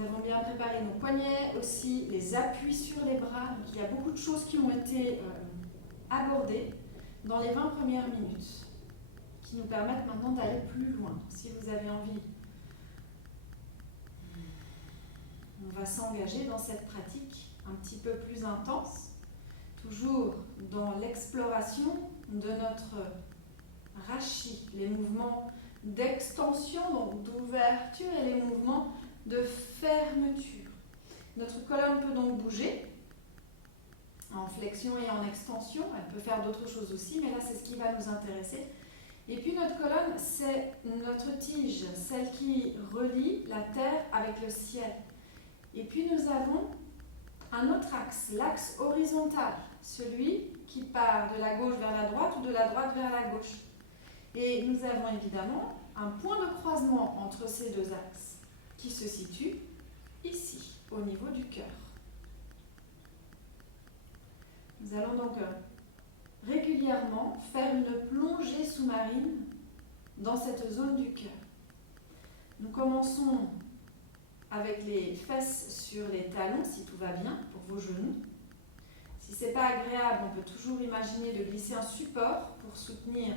Nous avons bien préparé nos poignets, aussi les appuis sur les bras. Donc, il y a beaucoup de choses qui ont été abordées dans les 20 premières minutes, qui nous permettent maintenant d'aller plus loin. Si vous avez envie, on va s'engager dans cette pratique un petit peu plus intense, toujours dans l'exploration de notre rachis, les mouvements d'extension, donc d'ouverture, et les mouvements de fermeture. Notre colonne peut donc bouger en flexion et en extension. Elle peut faire d'autres choses aussi, mais là c'est ce qui va nous intéresser. Et puis notre colonne, c'est notre tige, celle qui relie la terre avec le ciel. Et puis nous avons un autre axe, l'axe horizontal, celui qui part de la gauche vers la droite ou de la droite vers la gauche. Et nous avons évidemment un point de croisement entre ces deux axes qui se situe ici, au niveau du cœur. Nous allons donc régulièrement faire une plongée sous-marine dans cette zone du cœur. Nous commençons avec les fesses sur les talons, si tout va bien, pour vos genoux. Si ce n'est pas agréable, on peut toujours imaginer de glisser un support pour soutenir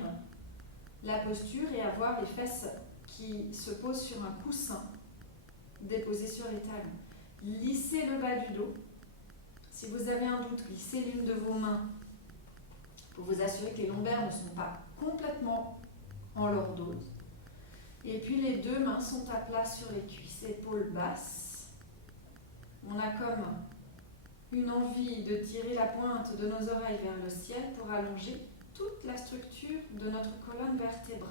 la posture et avoir les fesses qui se posent sur un coussin déposé sur les talons. Lissez le bas du dos. Si vous avez un doute, glissez l'une de vos mains pour vous assurer que les lombaires ne sont pas complètement en lordose. Et puis les deux mains sont à plat sur les cuisses, épaules basses. On a comme une envie de tirer la pointe de nos oreilles vers le ciel pour allonger toute la structure de notre colonne vertébrale.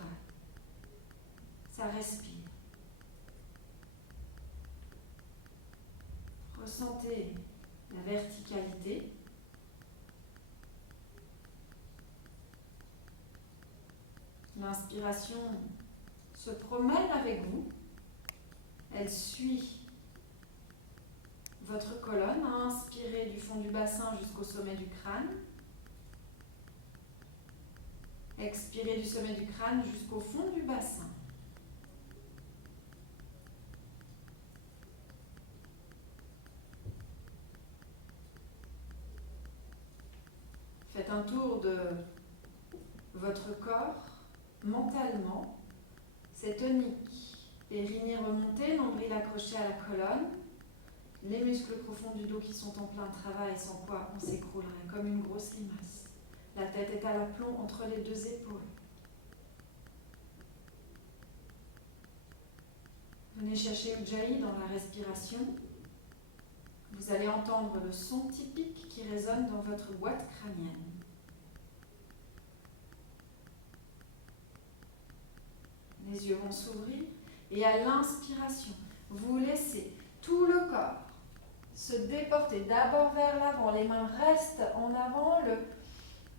Ça respire. Ressentez la verticalité. L'inspiration se promène avec vous. Elle suit votre colonne. Inspirez du fond du bassin jusqu'au sommet du crâne. Expirez du sommet du crâne jusqu'au fond du bassin. Faites un tour de votre corps mentalement. C'est tonique. Périnée remonté, nombril accroché à la colonne. Les muscles profonds du dos qui sont en plein travail, sans quoi on s'écroulerait comme une grosse limace. La tête est à l'aplomb entre les deux épaules. Venez chercher Ujjayi dans la respiration. Vous allez entendre le son typique qui résonne dans votre boîte crânienne. Les yeux vont s'ouvrir et à l'inspiration, vous laissez tout le corps se déporter d'abord vers l'avant. Les mains restent en avant, le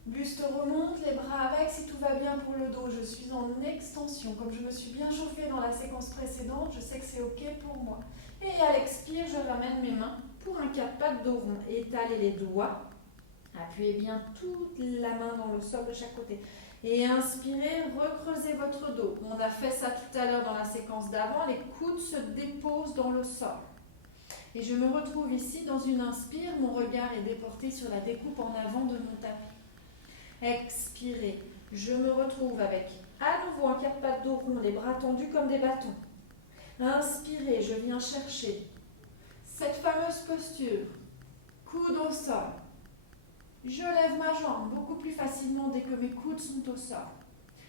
buste remonte, les bras avec. Si tout va bien pour le dos, je suis en extension. Comme je me suis bien chauffée dans la séquence précédente, je sais que c'est OK pour moi. Et à l'expire, je ramène mes mains pour un quatre pattes dos rond. Étalez les doigts. Appuyez bien toute la main dans le sol de chaque côté. Et inspirez, recreusez votre dos. On a fait ça tout à l'heure dans la séquence d'avant. Les coudes se déposent dans le sol. Et je me retrouve ici dans une inspire. Mon regard est déporté sur la découpe en avant de mon tapis. Expirez. Je me retrouve avec à nouveau un quatre pattes dos rond, les bras tendus comme des bâtons. Inspirez, je viens chercher cette fameuse posture. Coude au sol. Je lève ma jambe beaucoup plus facilement dès que mes coudes sont au sol.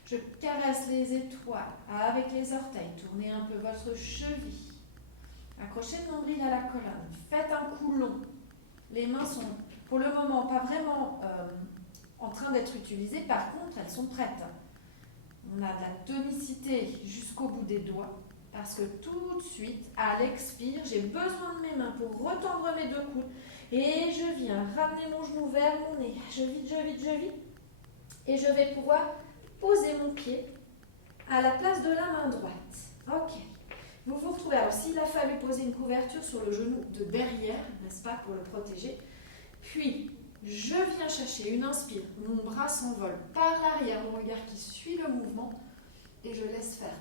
Je caresse les étoiles avec les orteils. Tournez un peu votre cheville. Accrochez le nombril à la colonne. Faites un cou long. Les mains sont pour le moment pas vraiment en train d'être utilisées. Par contre, elles sont prêtes. On a de la tonicité jusqu'au bout des doigts. Parce que tout de suite, à l'expire, j'ai besoin de mes mains pour retendre mes deux coudes. Et je viens ramener mon genou vers mon nez. Je vide. Et je vais pouvoir poser mon pied à la place de la main droite. OK. Vous vous retrouvez. Alors, s'il a fallu poser une couverture sur le genou de derrière, n'est-ce pas, pour le protéger. Puis, je viens chercher une inspire. Mon bras s'envole par l'arrière, mon regard qui suit le mouvement. Et je laisse faire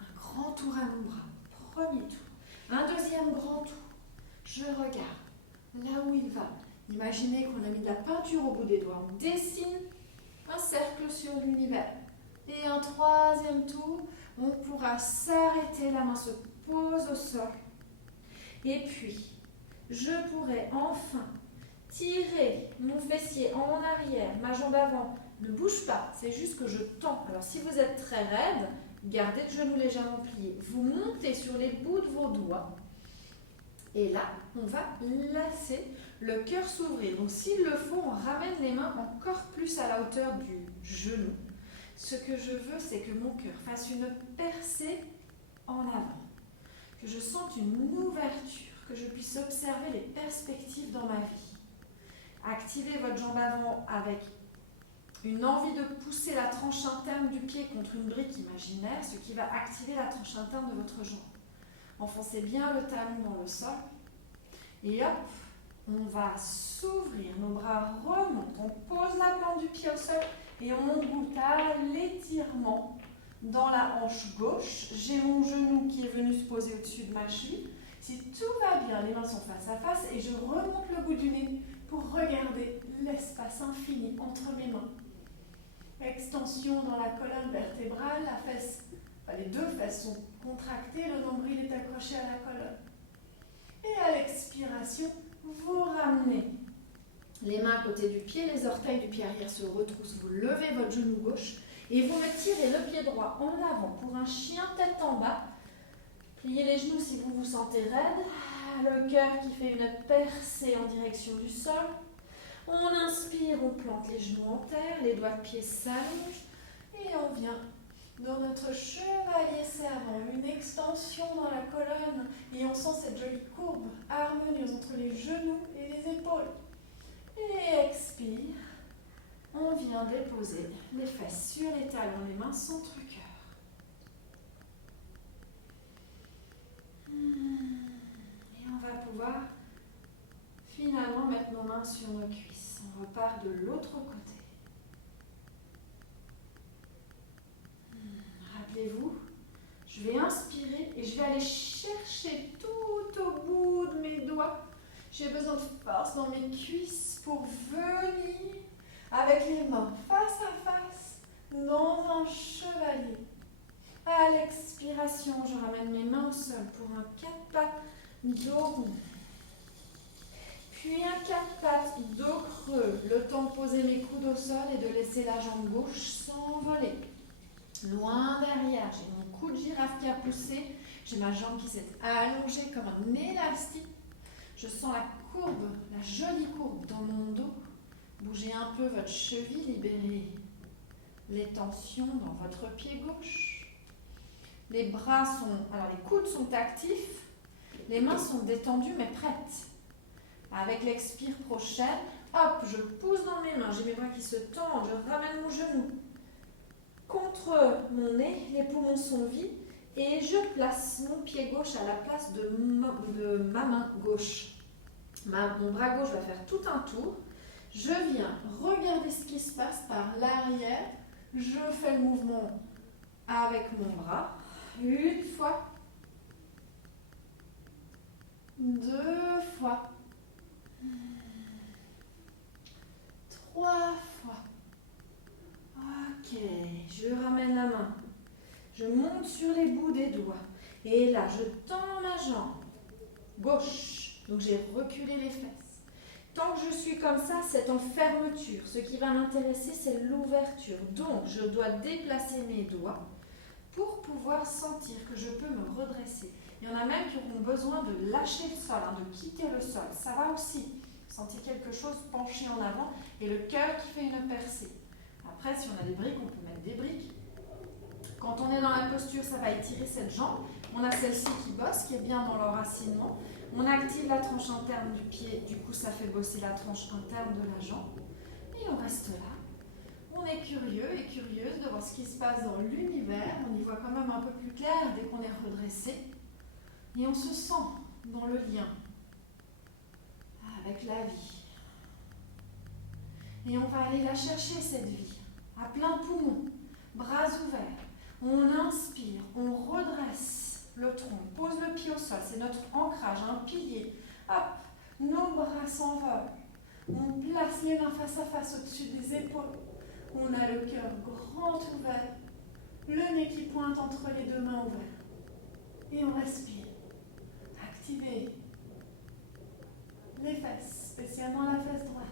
un grand tour à mon bras. Premier tour. Un deuxième grand tour. Je regarde là où il va. Imaginez qu'on a mis de la peinture au bout des doigts. On dessine un cercle sur l'univers. Et un troisième tour, on pourra s'arrêter, la main se pose au sol. Et puis, je pourrai enfin tirer mon fessier en arrière, ma jambe avant ne bouge pas, c'est juste que je tends. Alors si vous êtes très raide, gardez le genou légèrement plié. Vous montez sur les bouts de vos doigts. Et là, on va laisser le cœur s'ouvrir. Donc s'il le faut, on ramène les mains encore plus à la hauteur du genou. Ce que je veux, c'est que mon cœur fasse une percée en avant. Que je sente une ouverture, que je puisse observer les perspectives dans ma vie. Activez votre jambe avant avec une envie de pousser la tranche interne du pied contre une brique imaginaire, ce qui va activer la tranche interne de votre jambe. Enfoncez bien le talon dans le sol. Et hop, on va s'ouvrir, nos bras remontent. On pose la plante du pied au sol et on goûte à l'étirement dans la hanche gauche. J'ai mon genou qui est venu se poser au-dessus de ma cheville. Si tout va bien, les mains sont face à face et je remonte le bout du nez pour regarder l'espace infini entre mes mains. Extension dans la colonne vertébrale, les deux fesses sont contractées, le nombril est accroché à la colonne. Et à l'expiration, vous ramenez les mains à côté du pied, les orteils du pied arrière se retroussent, vous levez votre genou gauche et vous me tirez le pied droit en avant pour un chien tête en bas. Pliez les genoux si vous vous sentez raide. Le cœur qui fait une percée en direction du sol. On inspire, on plante les genoux en terre, les doigts de pied s'allongent et on vient dans notre chevalier servant, une extension dans la colonne et on sent cette jolie courbe harmonieuse entre les genoux et les épaules. Et expire, on vient déposer les fesses sur les talons, les mains centre-cœur. Et on va pouvoir finalement mettre nos mains sur nos cuisses. On repart de l'autre côté. Rappelez-vous, je vais inspirer et je vais aller chercher tout au bout de mes doigts. J'ai besoin de force dans mes cuisses pour venir avec les mains face à face dans un chevalier. À l'expiration, je ramène mes mains au sol pour un 4 pattes dos rond. Puis un 4 pattes dos creux. Le temps de poser mes coudes au sol et de laisser la jambe gauche s'envoler. Loin derrière, j'ai mon cou de girafe qui a poussé. J'ai ma jambe qui s'est allongée comme un élastique. Je sens la courbe, la jolie courbe dans mon dos. Bougez un peu votre cheville, libérez les tensions dans votre pied gauche. Les coudes sont actifs, les mains sont détendues mais prêtes. Avec l'expire prochaine, hop, je pousse dans mes mains, j'ai mes bras qui se tendent, je ramène mon genou contre mon nez, les poumons sont vides et je place mon pied gauche à la place de ma main gauche. Mon bras gauche va faire tout un tour. Je viens regarder ce qui se passe par l'arrière. Je fais le mouvement avec mon bras. Une fois. Deux fois. Trois fois. Ok, je ramène la main. Je monte sur les bouts des doigts. Et là, je tends ma jambe gauche. Donc, j'ai reculé les fesses. Tant que je suis comme ça, c'est en fermeture. Ce qui va m'intéresser, c'est l'ouverture. Donc, je dois déplacer mes doigts pour pouvoir sentir que je peux me redresser. Il y en a même qui auront besoin de lâcher le sol, de quitter le sol. Ça va aussi. Sentez quelque chose penché en avant et le cœur qui fait une percée. Après, si on a des briques, on peut mettre des briques. Quand on est dans la posture, ça va étirer cette jambe. On a celle-ci qui bosse, qui est bien dans l'enracinement. On active la tranche interne du pied, du coup ça fait bosser la tranche interne de la jambe. Et on reste là. On est curieux et curieuse de voir ce qui se passe dans l'univers. On y voit quand même un peu plus clair dès qu'on est redressé. Et on se sent dans le lien avec la vie. Et on va aller la chercher, cette vie, à plein poumon, bras ouverts. On inspire, on redresse le tronc, pose le pied au sol, c'est notre ancrage, un pilier. Hop, nos bras s'envolent. On place les mains face à face au-dessus des épaules. On a le cœur grand ouvert, le nez qui pointe entre les deux mains ouvertes. Et on respire. Activez les fesses, spécialement la fesse droite.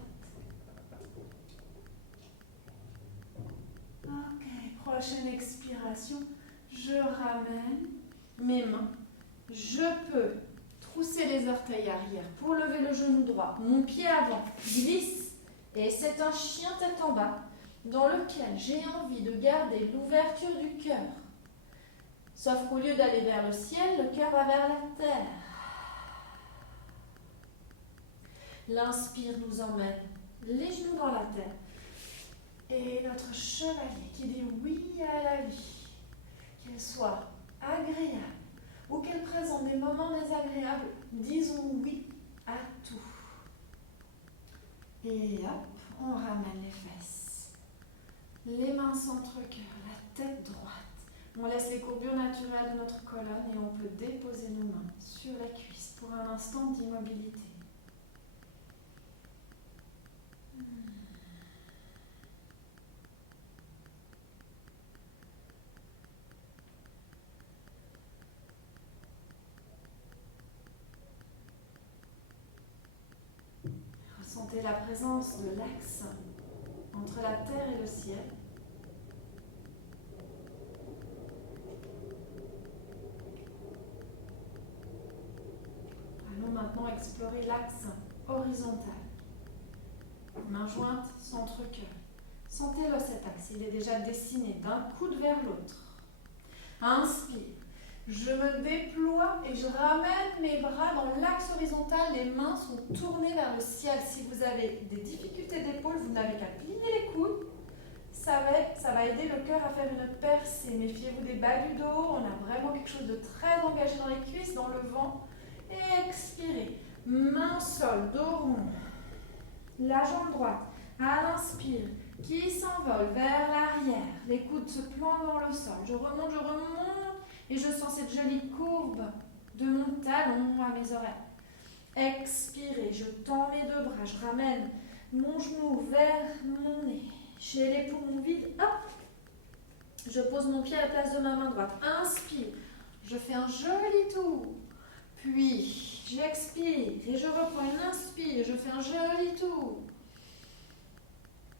Ok, prochaine expiration. Je ramène mes mains. Je peux trousser les orteils arrière pour lever le genou droit. Mon pied avant glisse et c'est un chien tête en bas dans lequel j'ai envie de garder l'ouverture du cœur. Sauf qu'au lieu d'aller vers le ciel, le cœur va vers la terre. L'inspire nous emmène les genoux dans la terre. Et notre chevalier qui dit oui à la vie, qu'elle soit agréable ou qu'elle présente des moments désagréables, disons oui à tout. Et hop, on ramène les fesses. Les mains centre-cœur, la tête droite. On laisse les courbures naturelles de notre colonne et on peut déposer nos mains sur la cuisse pour un instant d'immobilité. Ressentez la présence de l'axe entre la terre et le ciel. Allons maintenant explorer l'axe horizontal. Main jointe, centre-cœur. Sentez-le cet axe, il est déjà dessiné d'un coude vers l'autre. Inspire. Je me déploie et je ramène mes bras dans l'axe horizontal. Les mains sont tournées vers le ciel. Si vous avez des difficultés d'épaule, vous n'avez qu'à plier les coudes. Ça va aider le cœur à faire une percée. Méfiez-vous des bas du dos. On a vraiment quelque chose de très engagé dans les cuisses, dans le vent. Et expirez. Main au sol, dos rond. La jambe droite à l'inspire qui s'envole vers l'arrière. Les coudes se plantent dans le sol. Je remonte. Et je sens cette jolie courbe de mon talon à mes oreilles. Expirez, je tends mes deux bras, je ramène mon genou vers mon nez. J'ai les poumons vides, hop. Je pose mon pied à la place de ma main droite. Inspire, je fais un joli tour. Puis, j'expire et je reprends une inspire, je fais un joli tour.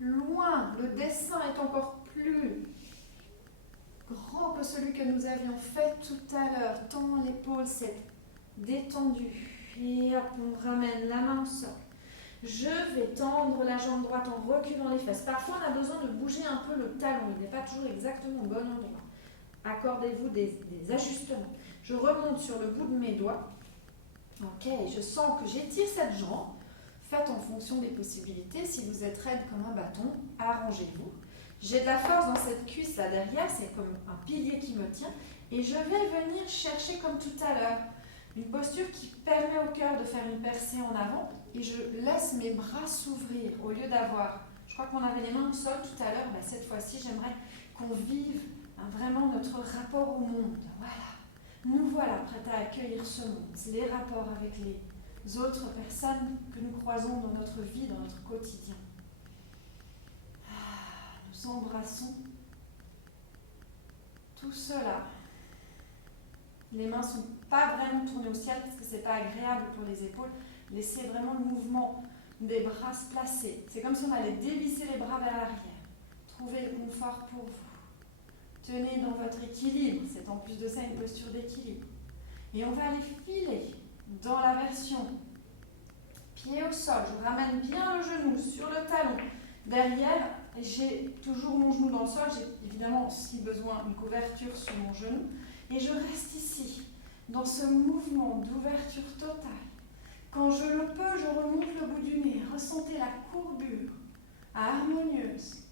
Loin, le dessin est encore plus grand que celui que nous avions fait tout à l'heure, tant l'épaule s'est détendue. Et hop, on ramène la main au sol. Je vais tendre la jambe droite en reculant les fesses. Parfois, on a besoin de bouger un peu le talon. Il n'est pas toujours exactement au bon endroit. Accordez-vous des ajustements. Je remonte sur le bout de mes doigts. Ok, je sens que j'étire cette jambe. Faites en fonction des possibilités. Si vous êtes raide comme un bâton, arrangez-vous. J'ai de la force dans cette cuisse là derrière, c'est comme un pilier qui me tient. Et je vais venir chercher comme tout à l'heure une posture qui permet au cœur de faire une percée en avant. Et je laisse mes bras s'ouvrir au lieu d'avoir... Je crois qu'on avait les mains au sol tout à l'heure. Cette fois-ci, j'aimerais qu'on vive vraiment notre rapport au monde. Voilà. Nous voilà prêts à accueillir ce monde. C'est les rapports avec les autres personnes que nous croisons dans notre vie, dans notre quotidien. Nous embrassons tout cela. Les mains ne sont pas vraiment tournées au ciel parce que ce n'est pas agréable pour les épaules. Laissez vraiment le mouvement des bras se placer. C'est comme si on allait dévisser les bras vers l'arrière. Trouvez le confort pour vous. Tenez dans votre équilibre. C'est en plus de ça une posture d'équilibre. Et on va aller filer dans la version pied au sol. Je ramène bien le genou sur le talon. Derrière, j'ai toujours mon genou dans le sol. J'ai évidemment, si besoin, une couverture sur mon genou. Et je reste ici, dans ce mouvement d'ouverture totale. Quand je le peux, je remonte le bout du nez. Ressentez la courbure harmonieuse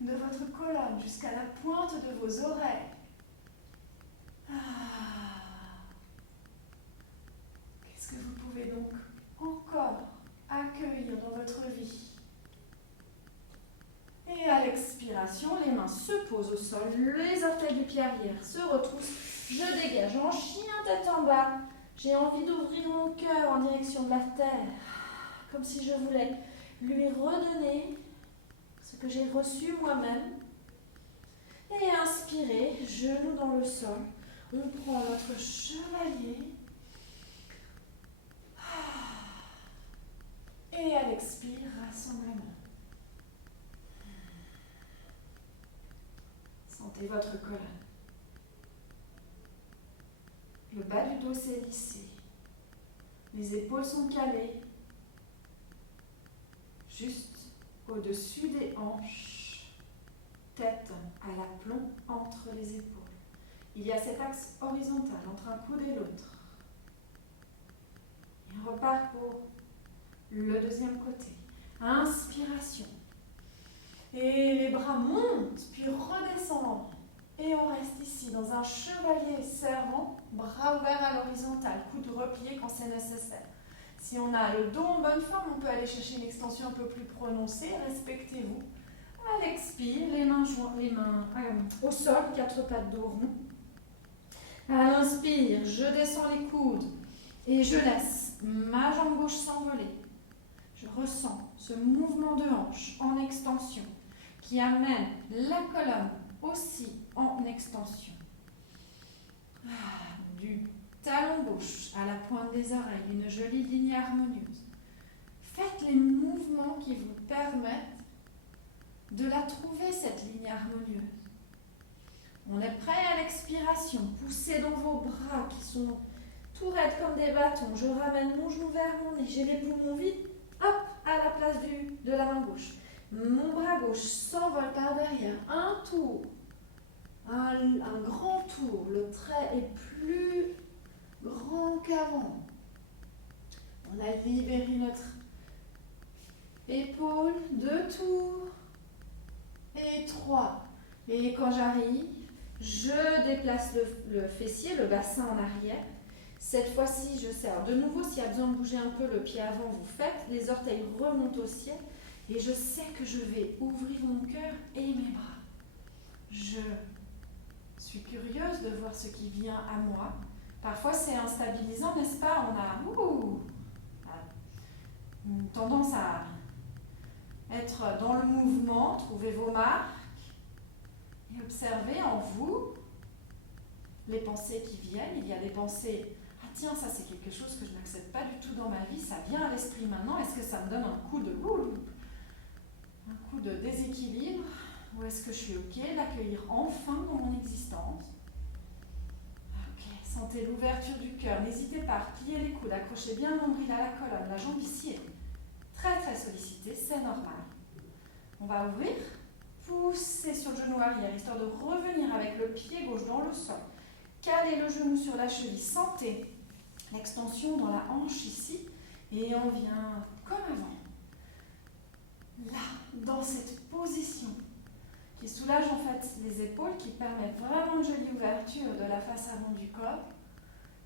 de votre colonne jusqu'à la pointe de vos oreilles. Qu'est-ce que vous pouvez donc encore accueillir dans votre vie? Et à l'expiration, les mains se posent au sol, les orteils du pied arrière se retroussent. Je dégage en chien tête en bas. J'ai envie d'ouvrir mon cœur en direction de la terre, comme si je voulais lui redonner ce que j'ai reçu moi-même. Et inspirer, genoux dans le sol. On prend notre chevalier. Et à l'expire, rassemblement. Sentez votre colonne. Le bas du dos s'est lissé. Les épaules sont calées. Juste au-dessus des hanches. Tête à l'aplomb entre les épaules. Il y a cet axe horizontal entre un coude et l'autre. Et on repart pour le deuxième côté. Inspiration. Et les bras montent, puis redescendent. Et on reste ici dans un chevalier servant, bras ouverts à l'horizontale, coude replié quand c'est nécessaire. Si on a le dos en bonne forme, on peut aller chercher une extension un peu plus prononcée. Respectez-vous. À l'expire, les mains au sol, 4 pattes dos rond. À l'inspire, je descends les coudes et je laisse ma jambe gauche s'envoler. Je ressens ce mouvement de hanche en extension qui amène la colonne aussi en extension. Du talon gauche à la pointe des oreilles, une jolie ligne harmonieuse. Faites les mouvements qui vous permettent de la trouver, cette ligne harmonieuse. On est prêt à l'expiration. Poussez dans vos bras qui sont tout raides comme des bâtons. Je ramène mon genou vers mon nez. J'ai les poumons vides. Hop, à la place de la main gauche. Mon bras gauche s'envole par derrière. Un tour. Un grand tour. Le trait est plus grand qu'avant. On a libéré notre épaule. 2 tours. Et 3. Et quand j'arrive, je déplace le fessier, le bassin en arrière. Cette fois-ci, je serre. De nouveau, s'il y a besoin de bouger un peu le pied avant, vous faites. Les orteils remontent au ciel. Et je sais que je vais ouvrir mon cœur et mes bras. Je suis curieuse de voir ce qui vient à moi. Parfois, c'est instabilisant, n'est-ce pas? On a une tendance à être dans le mouvement. Trouvez vos marques et observez en vous les pensées qui viennent. Il y a des pensées, ah tiens, ça c'est quelque chose que je n'accepte pas du tout dans ma vie, ça vient à l'esprit maintenant, est-ce que ça me donne un coup de déséquilibre, ou est-ce que je suis ok d'accueillir enfin dans mon existence? Ok, sentez l'ouverture du cœur, n'hésitez pas à plier les coudes, accrochez bien le nombril à la colonne, la jambe ici est très très sollicitée, c'est normal. On va ouvrir, pousser sur le genou arrière, histoire de revenir avec le pied gauche dans le sol. Calez le genou sur la cheville, sentez l'extension dans la hanche ici, et on vient comme avant. Là, dans cette position qui soulage en fait les épaules, qui permet vraiment une jolie ouverture de la face avant du corps.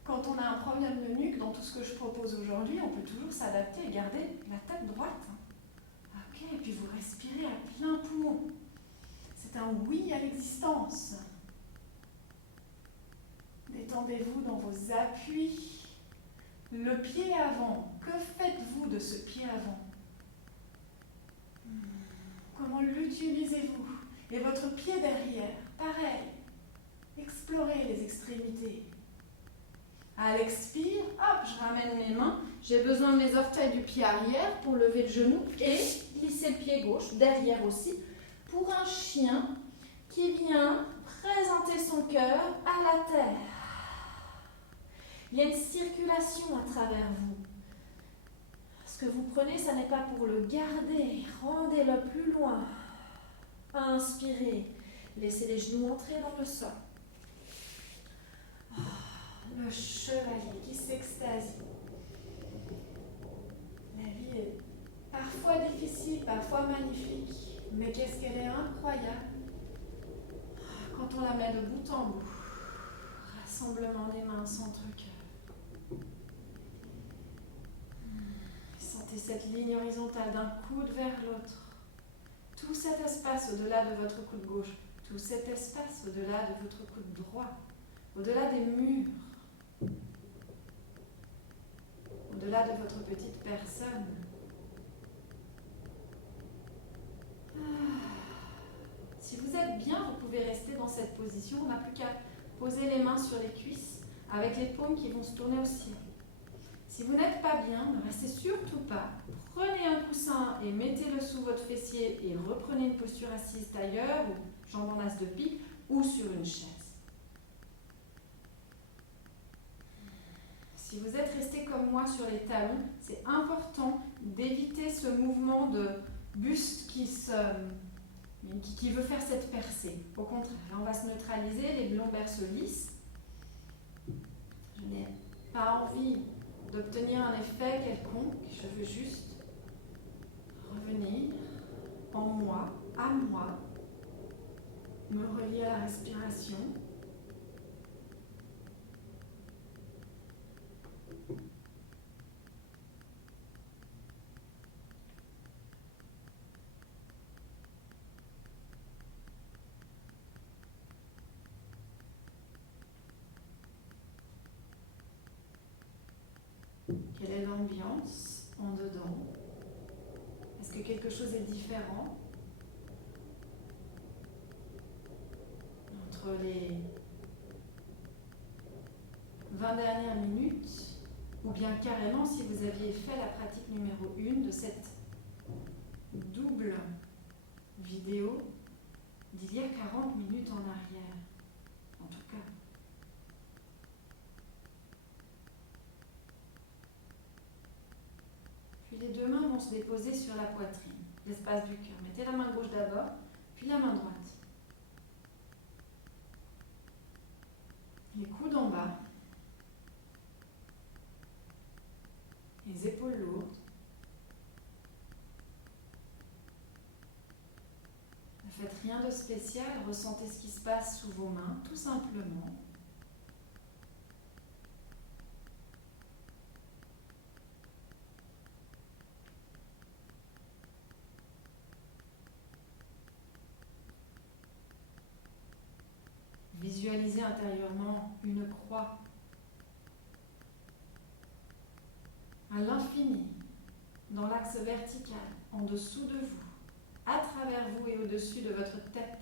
Quand on a un problème de nuque, dans tout ce que je propose aujourd'hui, on peut toujours s'adapter et garder la tête droite. Ok, et puis vous respirez à plein poumon. C'est un oui à l'existence. Détendez-vous dans vos appuis. Le pied avant, que faites-vous de ce pied avant? Comment l'utilisez-vous? Et votre pied derrière, pareil. Explorez les extrémités. À l'expire, hop, je ramène mes mains. J'ai besoin de mes orteils du pied arrière pour lever le genou et glisser le pied gauche, derrière aussi, pour un chien qui vient présenter son cœur à la terre. Il y a une circulation à travers vous. Ce que vous prenez, ça n'est pas pour le garder. Rendez-le plus loin. Inspirez. Laissez les genoux entrer dans le sol. Le chevalier qui s'extasie. La vie est parfois difficile, parfois magnifique. Mais qu'est-ce qu'elle est incroyable quand on la met de bout en bout. Rassemblement des mains, centre-cœur. Sentez cette ligne horizontale d'un coude vers l'autre. Tout cet espace au-delà de votre coude gauche. Tout cet espace au-delà de votre coude droit. au-delà des murs, au-delà de votre petite personne. Si vous êtes bien, vous pouvez rester dans cette position. On n'a plus qu'à poser les mains sur les cuisses avec les paumes qui vont se tourner au ciel. Si vous n'êtes pas bien, ne restez surtout pas. Prenez un coussin et mettez-le sous votre fessier et reprenez une posture assise tailleur ou jambes en as de pique ou sur une chaise. Si vous êtes resté comme moi sur les talons, c'est important d'éviter ce mouvement de buste qui veut faire cette percée. Au contraire, là, on va se neutraliser, les lombaires se lissent. Je n'ai pas envie d'obtenir un effet quelconque, je veux juste revenir en moi, à moi, me relier à la respiration. Quelle est l'ambiance en dedans? Est-ce que quelque chose est différent entre les 20 dernières minutes ou bien carrément si vous aviez fait la pratique numéro 1 de cette double vidéo d'il y a 40 minutes en arrière, en tout cas. Puis les deux mains vont se déposer sur la poitrine, l'espace du cœur. Mettez la main gauche d'abord, puis la main droite. Les coudes en bas, les épaules lourdes. Ne faites rien de spécial, ressentez ce qui se passe sous vos mains, tout simplement. Visualisez intérieurement une croix à l'infini, dans l'axe vertical, en dessous de vous, à travers vous et au-dessus de votre tête.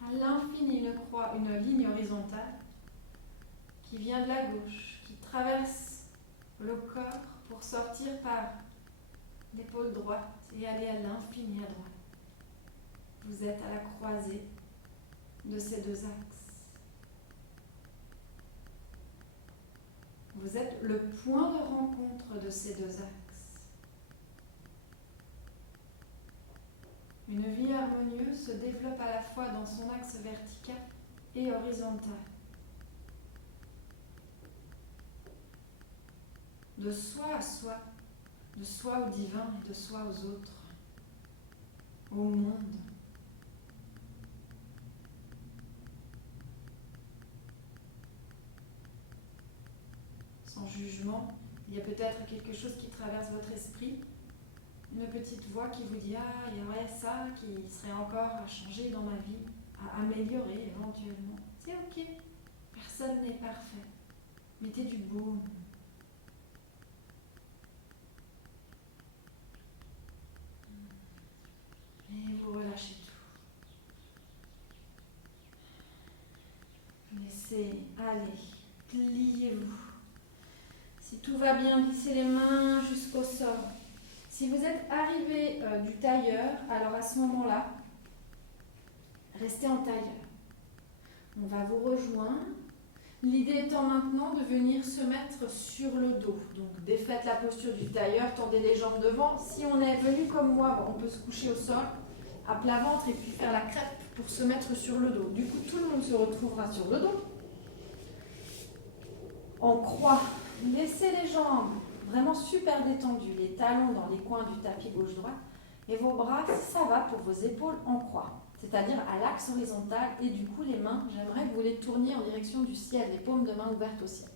À l'infini, une croix, une ligne horizontale qui vient de la gauche, qui traverse le corps pour sortir par l'épaule droite et aller à l'infini à droite. Vous êtes à la croisée de ces deux axes. Vous êtes le point de rencontre de ces deux axes. Une vie harmonieuse se développe à la fois dans son axe vertical et horizontal. De soi à soi, de soi au divin et de soi aux autres, au monde. Sans jugement, il y a peut-être quelque chose qui traverse votre esprit, une petite voix qui vous dit « Ah, il y aurait ça qui serait encore à changer dans ma vie, à améliorer éventuellement. » C'est ok, personne n'est parfait. Mettez du baume. Et vous relâchez tout. Laissez aller, pliez-vous. Si tout va bien, glissez les mains jusqu'au sol. Si vous êtes arrivé du tailleur, alors à ce moment-là, restez en tailleur. On va vous rejoindre. L'idée étant maintenant de venir se mettre sur le dos. Donc défaites la posture du tailleur, tendez les jambes devant. Si on est venu comme moi, on peut se coucher au sol, à plat ventre et puis faire la crêpe pour se mettre sur le dos. Du coup, tout le monde se retrouvera sur le dos. En croix. Laissez les jambes vraiment super détendues, les talons dans les coins du tapis gauche-droite et vos bras, si ça va, pour vos épaules en croix, c'est-à-dire à l'axe horizontal et du coup les mains, j'aimerais que vous les tourniez en direction du ciel, les paumes de main ouvertes au ciel.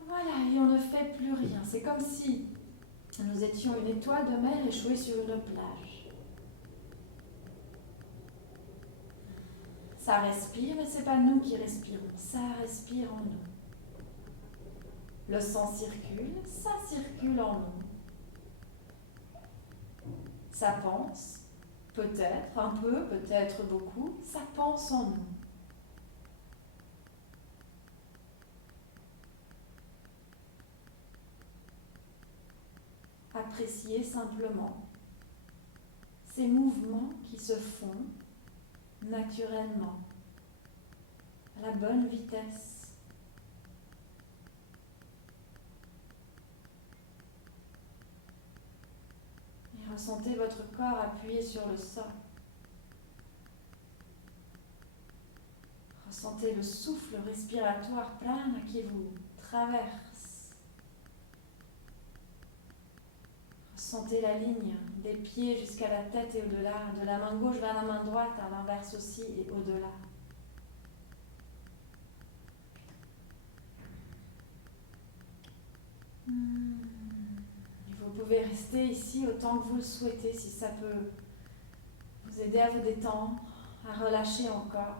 Voilà, et on ne fait plus rien. C'est comme si nous étions une étoile de mer échouée sur une plage. Ça respire, mais ce n'est pas nous qui respirons, ça respire en nous. Le sang circule, ça circule en nous. Ça pense, peut-être un peu, peut-être beaucoup, ça pense en nous. Appréciez simplement ces mouvements qui se font naturellement, à la bonne vitesse. Et ressentez votre corps appuyé sur le sol. Ressentez le souffle respiratoire plein qui vous traverse. Ressentez la ligne des pieds jusqu'à la tête et au-delà, de la main gauche vers la main droite, à l'inverse aussi et au-delà. Vous pouvez rester ici autant que vous le souhaitez, si ça peut vous aider à vous détendre, à relâcher encore.